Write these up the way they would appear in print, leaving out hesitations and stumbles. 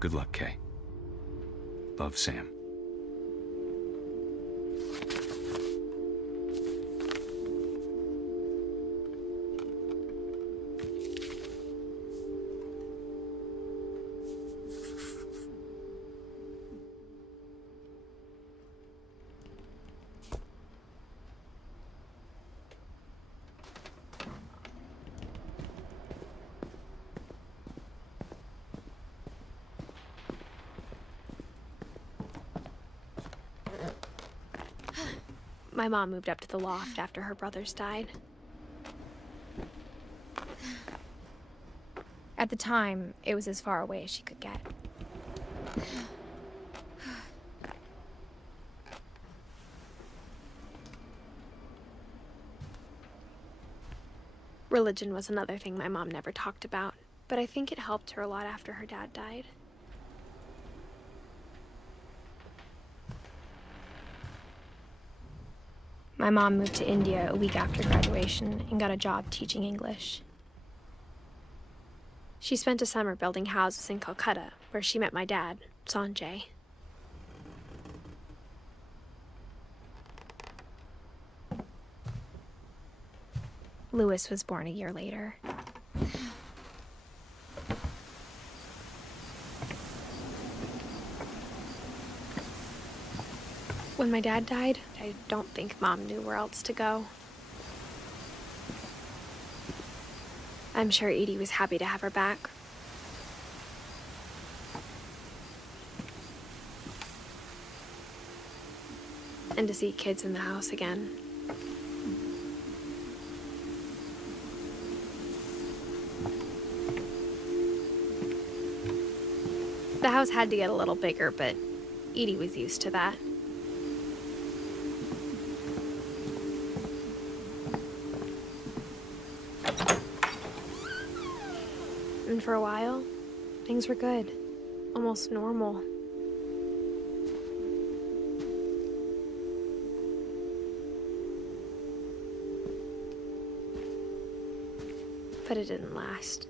Good luck, Kay. Love, Sam. My mom moved up to the loft after her brothers died. At the time, it was as far away as she could get. Religion was another thing my mom never talked about, but I think it helped her a lot after her dad died. My mom moved to India a week after graduation and got a job teaching English. She spent a summer building houses in Calcutta, where she met my dad, Sanjay. Louis was born a year later. When my dad died, I don't think Mom knew where else to go. I'm sure Edie was happy to have her back. And to see kids in the house again. The house had to get a little bigger, but Edie was used to that. And for a while, things were good. Almost normal. But it didn't last.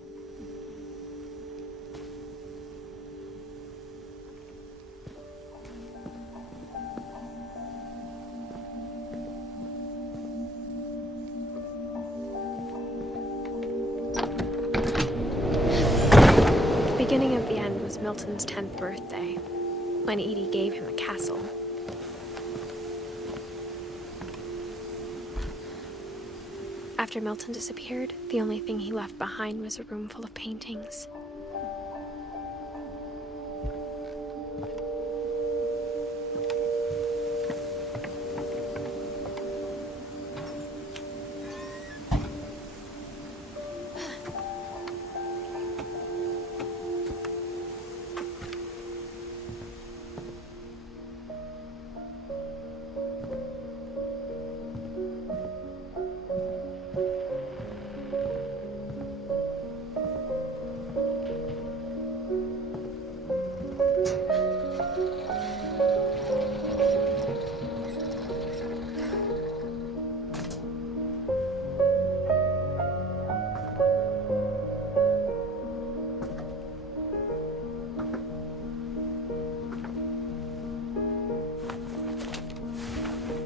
The beginning of the end was Milton's 10th birthday, when Edie gave him a castle. After Milton disappeared, the only thing he left behind was a room full of paintings.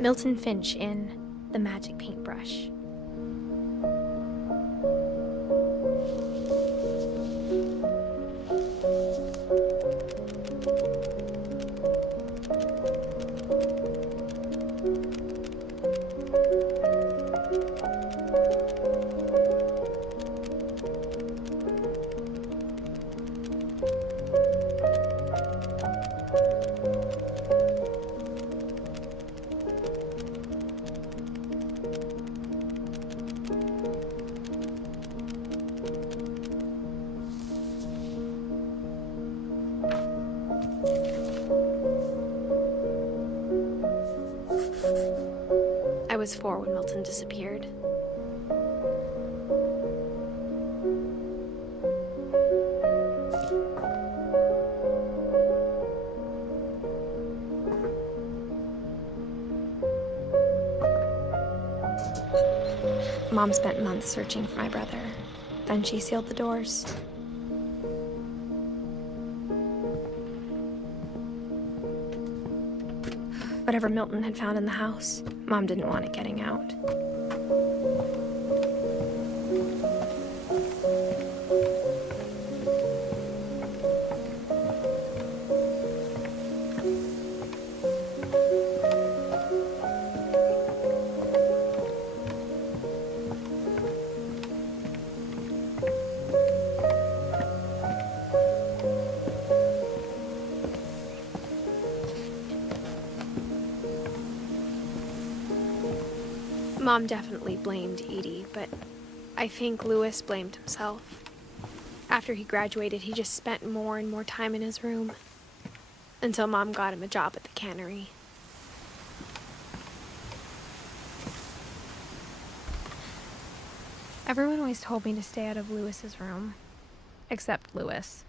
Milton Finch in The Magic Paintbrush. I was 4 when Milton disappeared. Mom spent months searching for my brother. Then she sealed the doors. Whatever Milton had found in the house, Mom didn't want it getting out. Mom definitely blamed Edie, but I think Louis blamed himself. After he graduated, he just spent more and more time in his room, until Mom got him a job at the cannery. Everyone always told me to stay out of Louis's room, except Louis.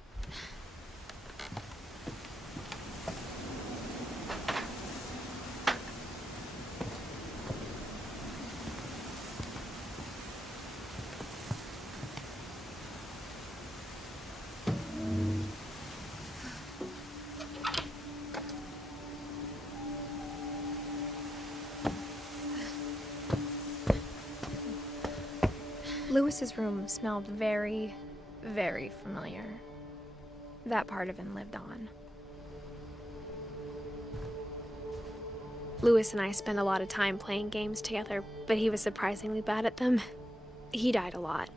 Louis's room smelled very, very familiar. That part of him lived on. Louis and I spent a lot of time playing games together, but he was surprisingly bad at them. He died a lot.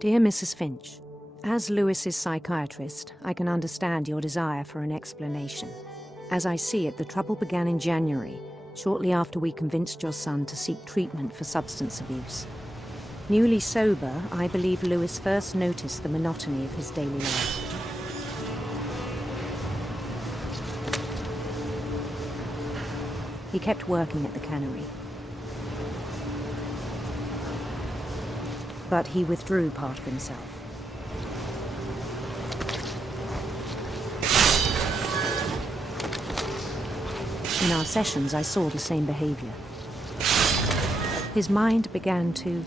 Dear Mrs. Finch, as Louis's psychiatrist, I can understand your desire for an explanation. As I see it, the trouble began in January, shortly after we convinced your son to seek treatment for substance abuse. Newly sober, I believe Louis first noticed the monotony of his daily life. He kept working at the cannery. But he withdrew part of himself. In our sessions, I saw the same behavior. His mind began to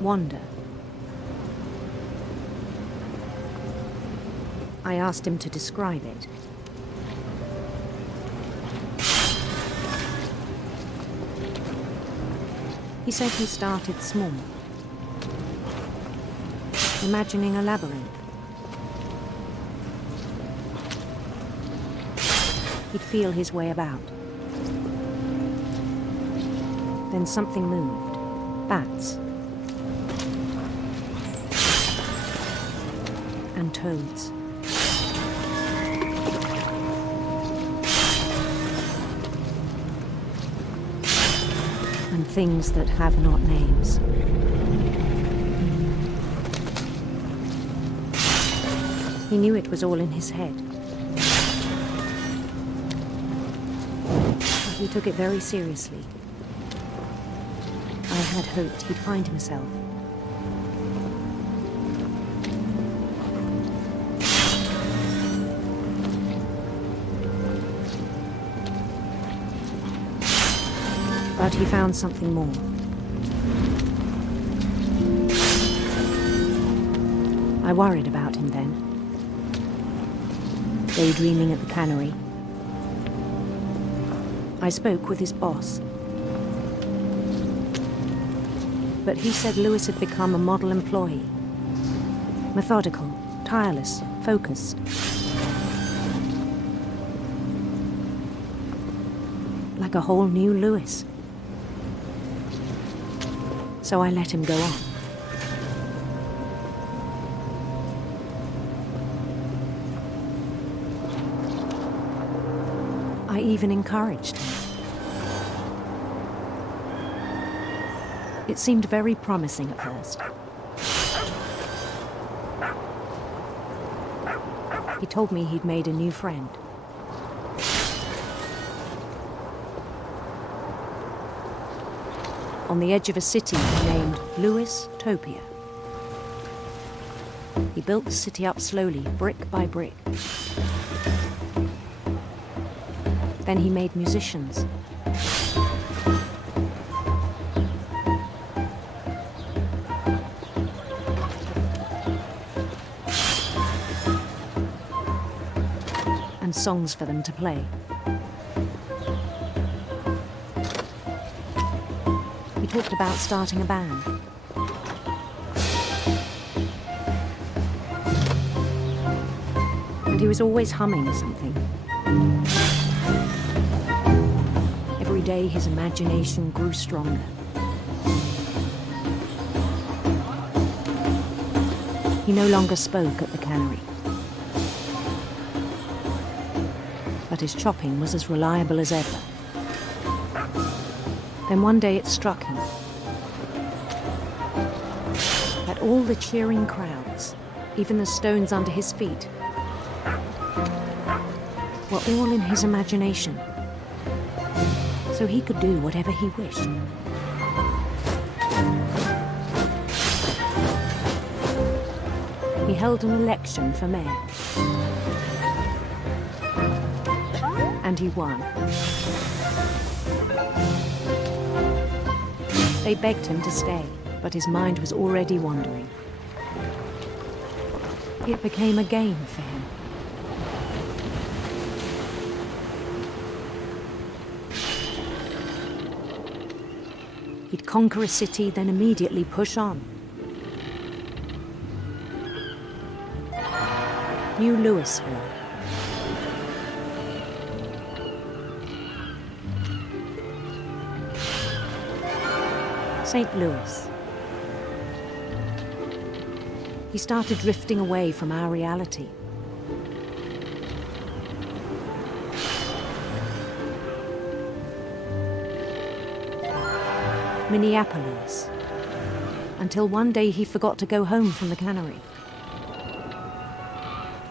wander. I asked him to describe it. He said he started small, imagining a labyrinth. He'd feel his way about. Then something moved. Bats. And toads. And things that have not names. He knew it was all in his head. But he took it very seriously. I had hoped he'd find himself. But he found something more. I worried about him then. Daydreaming at the cannery. I spoke with his boss. But he said Louis had become a model employee. Methodical, tireless, focused. Like a whole new Louis. So I let him go on. I even encouraged him. It seemed very promising at first. He told me he'd made a new friend. on the edge of a city named Topia. He built the city up slowly, brick by brick. Then he made musicians. And songs for them to play. He talked about starting a band. And he was always humming something. Every day his imagination grew stronger. He no longer spoke at the cannery. But his chopping was as reliable as ever. Then one day it struck him that all the cheering crowds, even the stones under his feet, were all in his imagination, so he could do whatever he wished. He held an election for mayor. And he won. They begged him to stay, but his mind was already wandering. It became a game for him. He'd conquer a city, then immediately push on. New Louisville. St. Louis. He started drifting away from our reality. Minneapolis. Until one day he forgot to go home from the cannery.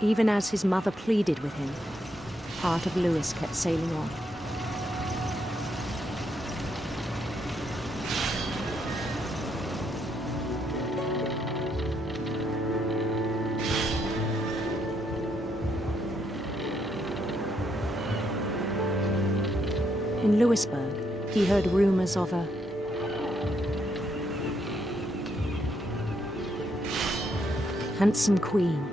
Even as his mother pleaded with him, part of Louis kept sailing on. In Louisburg, he heard rumors of a handsome queen.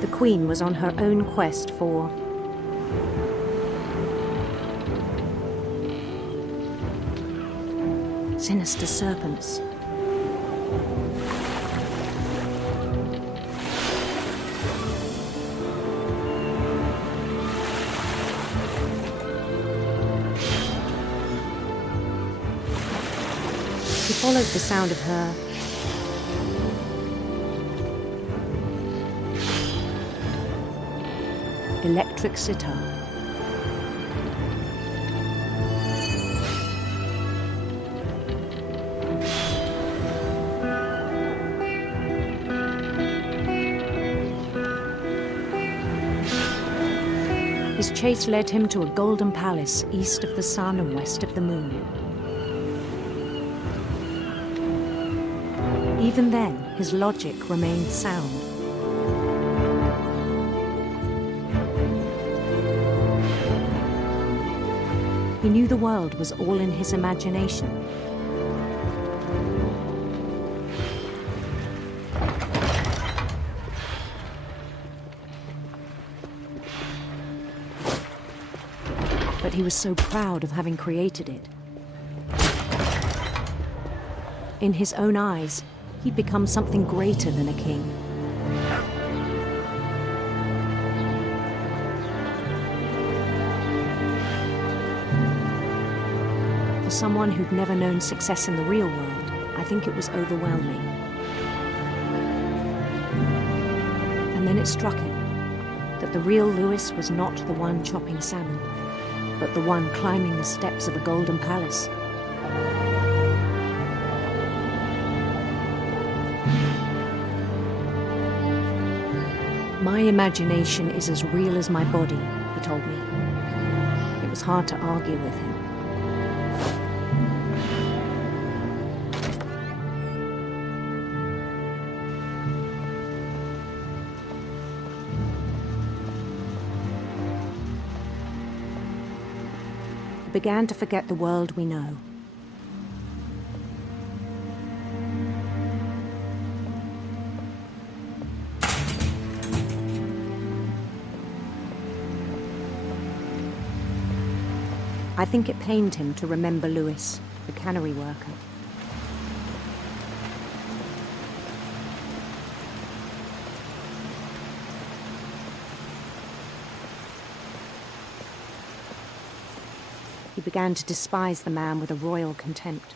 The queen was on her own quest for sinister serpents. He followed the sound of her electric sitar. His chase led him to a golden palace east of the sun and west of the moon. Even then, his logic remained sound. He knew the world was all in his imagination. But he was so proud of having created it. In his own eyes, he'd become something greater than a king. For someone who'd never known success in the real world, I think it was overwhelming. And then it struck him that the real Louis was not the one chopping salmon, but the one climbing the steps of a golden palace. My imagination is as real as my body, he told me. It was hard to argue with him. We began to forget the world we know. I think it pained him to remember Lewis, the cannery worker. He began to despise the man with a royal contempt.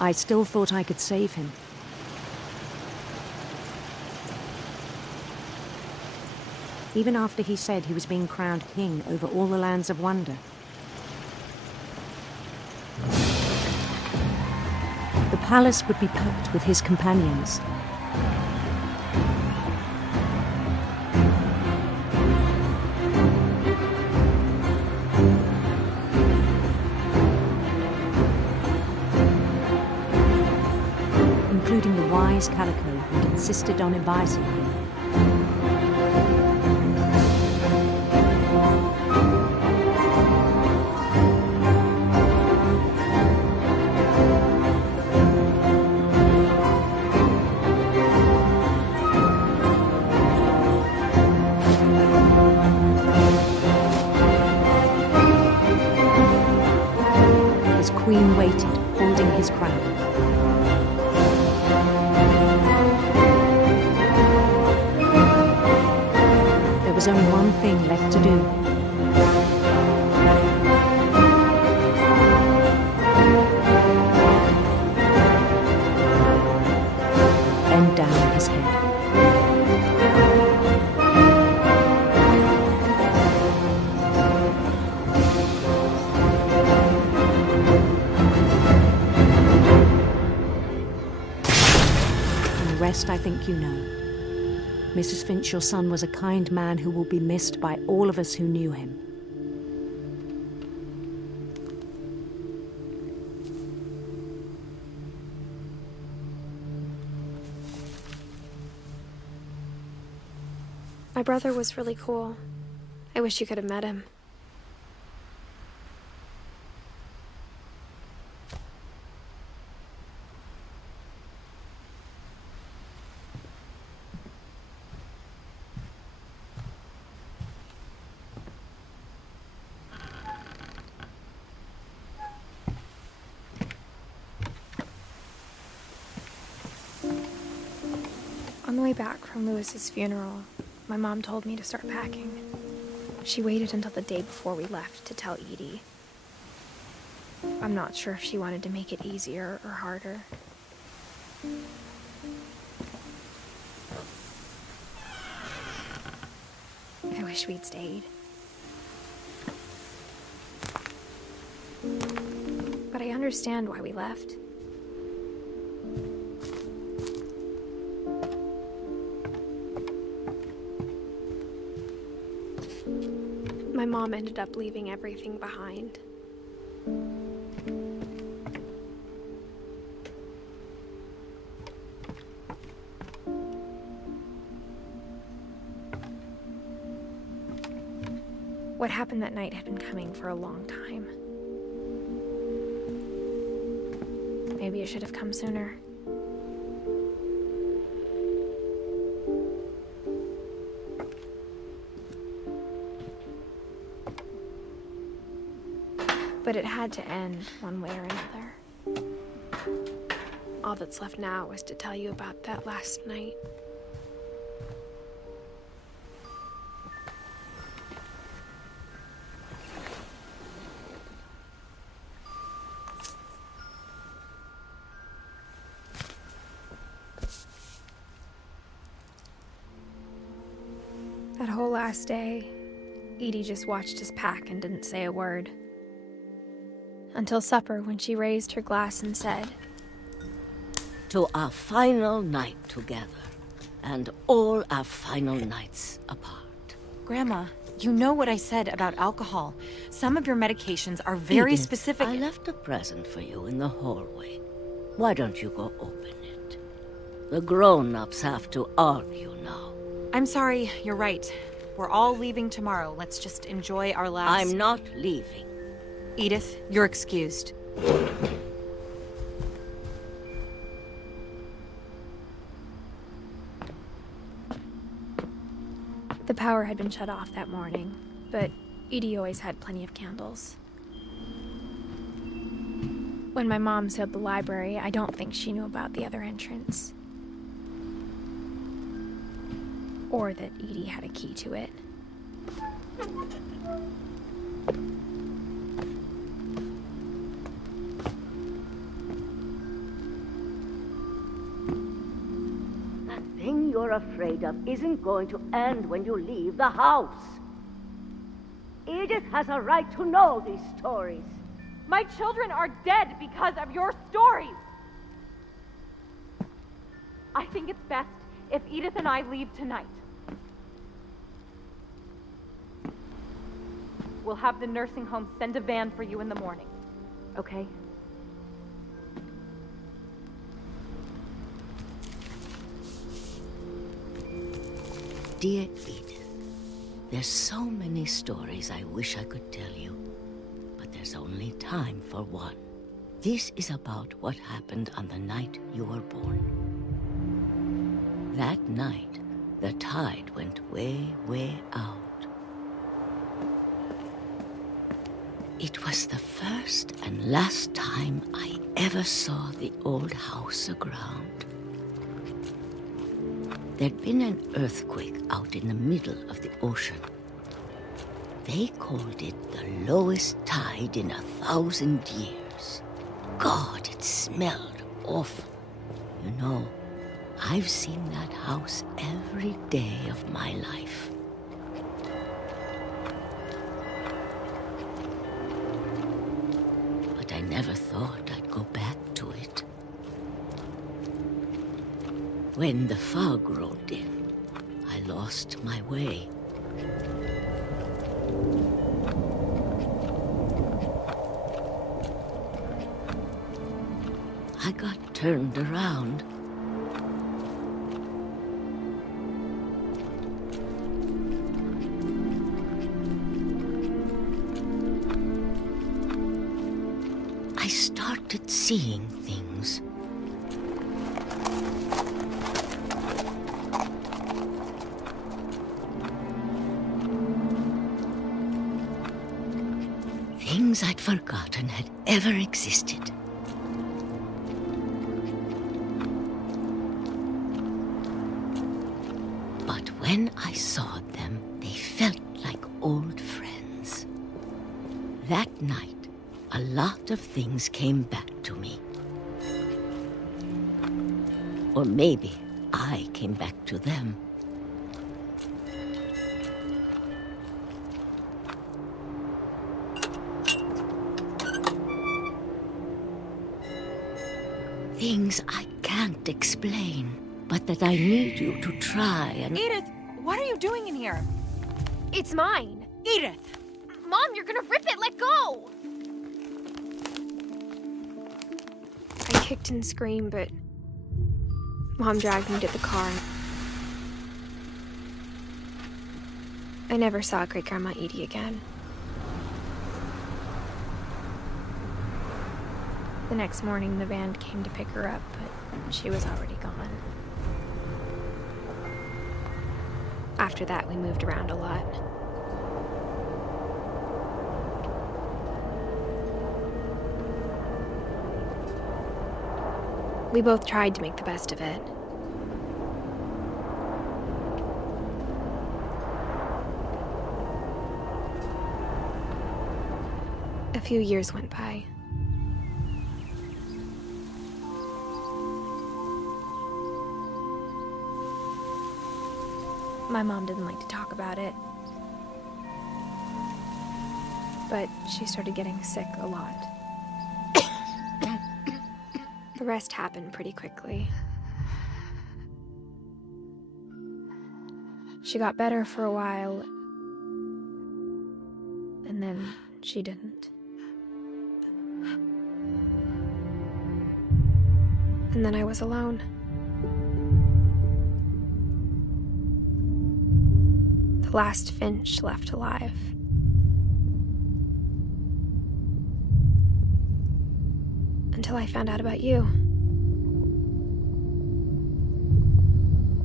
I still thought I could save him. Even after he said he was being crowned king over all the lands of wonder. The palace would be packed with his companions. Including the wise Calico who insisted on advising him. His queen waited, holding his crown. There was only one thing left to do. Bend down his head. And the rest I think you know. Mrs. Finch, your son was a kind man who will be missed by all of us who knew him. My brother was really cool. I wish you could have met him. On the way back from Lewis's funeral, my mom told me to start packing. She waited until the day before we left to tell Edie. I'm not sure if she wanted to make it easier or harder. I wish we'd stayed. But I understand why we left. My mom ended up leaving everything behind. What happened that night had been coming for a long time. Maybe it should have come sooner. But it had to end one way or another. All that's left now is to tell you about that last night. That whole last day, Edie just watched us pack and didn't say a word. Until supper, when she raised her glass and said, "To our final night together, and all our final nights apart." Grandma, you know what I said about alcohol. Some of your medications are very Edith, specific. I left a present for you in the hallway. Why don't you go open it? The grown-ups have to argue now. I'm sorry, you're right. We're all leaving tomorrow. Let's just enjoy our last... I'm not leaving. Edith, you're excused. the power had been shut off that morning, but Edie always had plenty of candles. When my mom sealed the library, I don't think she knew about the other entrance. Or that Edie had a key to it. That thing you're afraid of isn't going to end when you leave the house. Edith has a right to know these stories. My children are dead because of your stories! I think it's best if Edith and I leave tonight. We'll have the nursing home send a van for you in the morning, okay? Dear Edith, there's so many stories I wish I could tell you, but there's only time for one. This is about what happened on the night you were born. That night, the tide went way, way out. It was the first and last time I ever saw the old house aground. There'd been an earthquake out in the middle of the ocean. They called it the lowest tide in 1,000 years. God, it smelled awful. You know, I've seen that house every day of my life. But I never thought I'd go back to it. When the fog rolled in, I lost my way. I got turned around. I started seeing things. Things I'd forgotten had ever existed. But when I saw them, they felt like old friends. That night, a lot of things came back to me. Or maybe I came back to them. Things I can't explain, but that I need you to try and... Edith, what are you doing in here? It's mine! Edith! Mom, you're gonna rip it! Let go! I kicked and screamed, but Mom dragged me to the car. I never saw Great-Grandma Edie again. The next morning, the van came to pick her up, but she was already gone. After that, we moved around a lot. We both tried to make the best of it. A few years went by. My mom didn't like to talk about it. But she started getting sick a lot. The rest happened pretty quickly. She got better for a while, and then she didn't. And then I was alone. The last Finch left alive. Until I found out about you.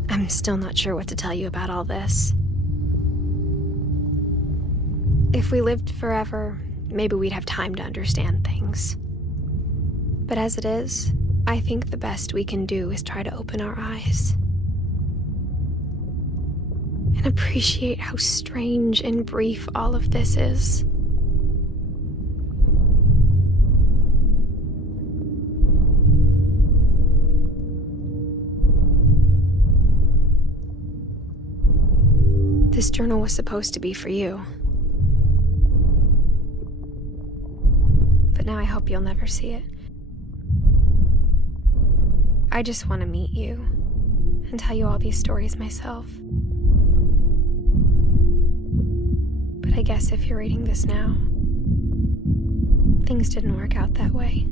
I'm still not sure what to tell you about all this. If we lived forever, maybe we'd have time to understand things. But as it is, I think the best we can do is try to open our eyes. And appreciate how strange and brief all of this is. This journal was supposed to be for you. But now I hope you'll never see it. I just want to meet you and tell you all these stories myself. But I guess if you're reading this now, things didn't work out that way.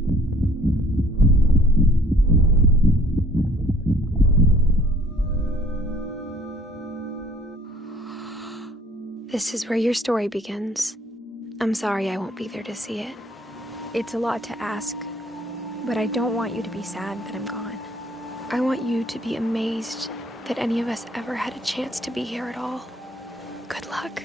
This is where your story begins. I'm sorry I won't be there to see it. It's a lot to ask, but I don't want you to be sad that I'm gone. I want you to be amazed that any of us ever had a chance to be here at all. Good luck.